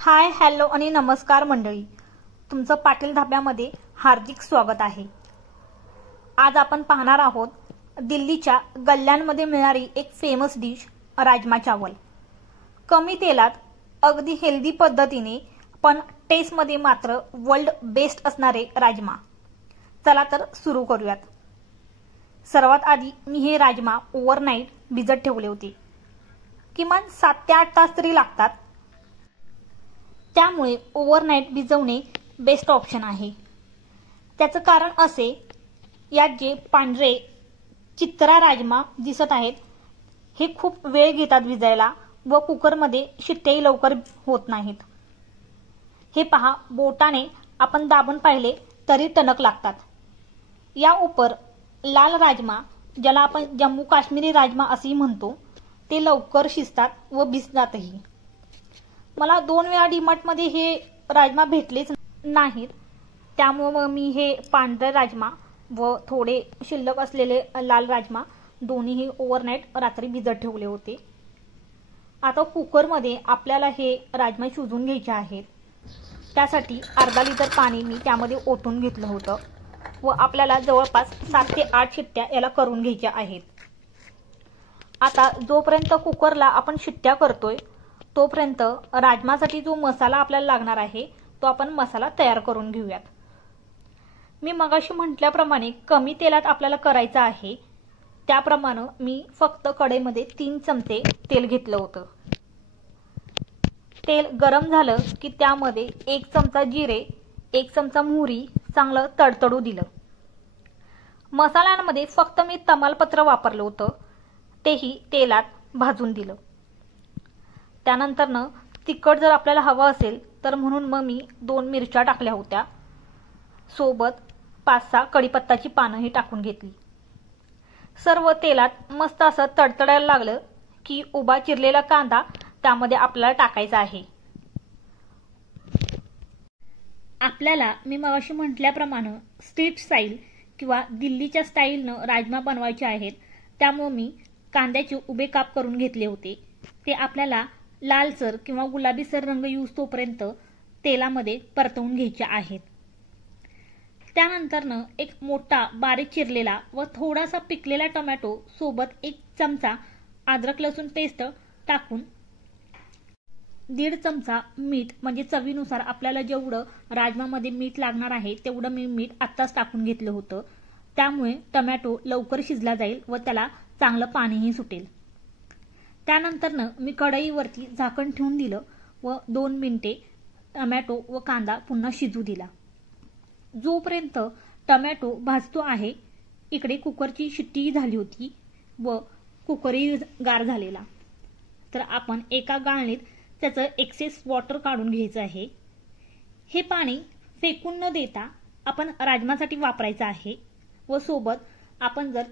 Hi hello आणि नमस्कार मंडळी, तुमचं पाटील धाब्यामध्ये हार्दिक स्वागत आहे। आज आपण पाहणार आहोत दिल्लीच्या गल्ल्यांमध्ये मिळणारी एक फेमस डिश राजमा चावल। कमी तेलात अगदी हेल्दी पद्धतीने पण टेस्टमध्ये मात्र वर्ल्ड बेस्ट असणारे राजमा। चला तर सुरू करूयात। सर्वात आधी मी हे राजमा ओव्हरनाईट भिजत ठेवले होते। किमान 7 ते 8 तास तरी लागतात, त्यामुळे ओव्हरनाईट भिजवणे बेस्ट ऑप्शन आहे। त्याचं कारण असे, यात जे पांढरे चित्रा राजमा दिसत आहेत हे खूप वेळ घेतात भिजायला व कुकरमध्ये शिट्ट्याही लवकर होत नाहीत। हे पहा, बोटाने आपण दाबून पाहिले तरी टणक लागतात। या उपर लाल राजमा, ज्याला आपण जम्मू काश्मीरी राजमा असेही म्हणतो, ते लवकर शिजतात व भिजतातही। मला 2 वेळा डीमार्टमध्ये हे राजमा भेटलेच नाहीत, त्यामुळे मी हे पांढरे राजमा व थोडे शिल्लक असलेले लाल राजमा दोन्हीही ओव्हरनाईट रात्री भिजत ठेवले होते। आता कुकरमध्ये आपल्याला हे राजमा शिजवून घ्यायचे आहेत। त्यासाठी अर्धा लिटर पाणी मी त्यामध्ये ओतून घेतलं होतं व आपल्याला जवळपास 7 ते 8 शिट्ट्या याला करून घ्यायच्या आहेत। आता जोपर्यंत कुकरला आपण शिट्ट्या करतोय तोपर्यंत राजमासाठी जो मसाला आपल्याला लागणार आहे तो आपण मसाला तयार करून घेऊयात। मी मगाशी म्हटल्याप्रमाणे कमी तेलात आपल्याला करायचं आहे, त्याप्रमाणे मी फक्त कढईमध्ये 3 चमचे तेल घेतलं होतं। तेल गरम झालं की त्यामध्ये 1 चमचा जिरे, 1 चमचा मोहरी चांगलं तडतडू दिलं। मसाल्यांमध्ये फक्त मी तमालपत्र वापरलं होतं, तेही तेलात भाजून दिलं। त्यानंतर तिखट जर आपल्याला हवं असेल तर म्हणून मग मी 2 मिरच्या टाकल्या होत्या, सोबत 5-6 कढीपत्त्याची पानंही टाकून घेतली। सर्व तेलात मस्त असं तडतडायला लागलं की उभा चिरलेला कांदा त्यामध्ये आपल्याला टाकायचा आहे। आपल्याला मी मगाशी म्हटल्याप्रमाणे स्ट्रीट स्टाईल किंवा दिल्लीच्या स्टाईलनं राजमा बनवायचे आहेत, त्यामुळे मी कांद्याचे उभे काप करून घेतले होते। ते आपल्याला लालसर किंवा गुलाबीसर रंग येऊस तोपर्यंत तेलामध्ये परतवून घ्यायचे आहेत। त्यानंतर एक मोठा बारीक चिरलेला व थोडासा पिकलेला टोमॅटो सोबत 1 चमचा अद्रक लसूण पेस्ट टाकून 1.5 चमचा मीठ, म्हणजे चवीनुसार आपल्याला जेवढं राजमामध्ये मीठ लागणार आहे तेवढं मी मीठ आत्ताच टाकून घेतलं होतं, त्यामुळे टोमॅटो लवकर शिजला जाईल व त्याला चांगलं पाणीही सुटेल। त्यानंतर मी कढईवरती झाकण ठेवून दिलं व 2 मिनिटे टोमॅटो व कांदा पुन्हा शिजू दिला। जोपर्यंत टोमॅटो भाजतो आहे इकडे कुकरची शिट्टी झाली होती व कुकरही गार झालेला, तर आपण एका गाळणीत त्याचं एक्सेस वॉटर काढून घ्यायचं आहे। हे पाणी फेकून न देता आपण राजमासाठी वापरायचं आहे व सोबत आपण जर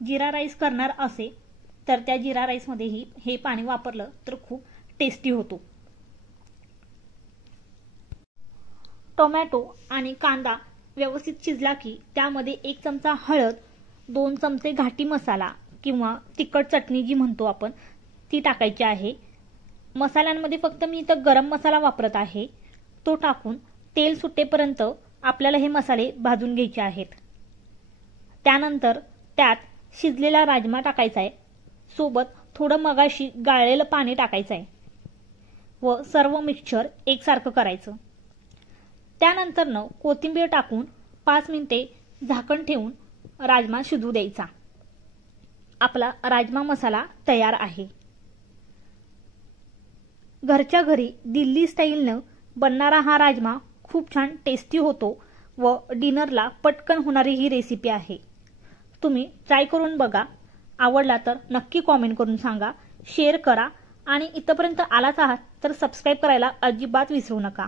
जिरा राईस करणार असे तर त्या जिरा राईसमध्येही हे पाणी वापरलं तर खूप टेस्टी होतो। टोमॅटो आणि कांदा व्यवस्थित शिजला की त्यामध्ये 1 चमचा हळद, 2 चमचे घाटी मसाला किंवा तिखट चटणी जी म्हणतो आपण ती टाकायची आहे। मसाल्यांमध्ये फक्त मी इथं गरम मसाला वापरत आहे, तो टाकून तेल सुटेपर्यंत आपल्याला हे मसाले भाजून घ्यायचे आहेत। त्यानंतर त्यात शिजलेला राजमा टाकायचा आहे, सोबत थोडं मगाशी गाळलेलं पाणी टाकायचं आहे व सर्व मिक्सचर एकसारखं करायचं। त्यानंतर कोथिंबीर टाकून 5 मिनिटे झाकण ठेवून राजमा शिजू द्यायचा। आपला राजमा मसाला तयार आहे। घरच्या घरी दिल्ली स्टाईलनं बनणारा हा राजमा खूप छान टेस्टी होतो व डिनरला पटकन होणारी ही रेसिपी आहे। तुम्ही ट्राय करून बघा, आवडला तर नक्की कॉमेंट करून सांगा, शेअर करा आणि इथपर्यंत आलाच आहात तर सबस्क्राईब करायला अजिबात विसरू नका।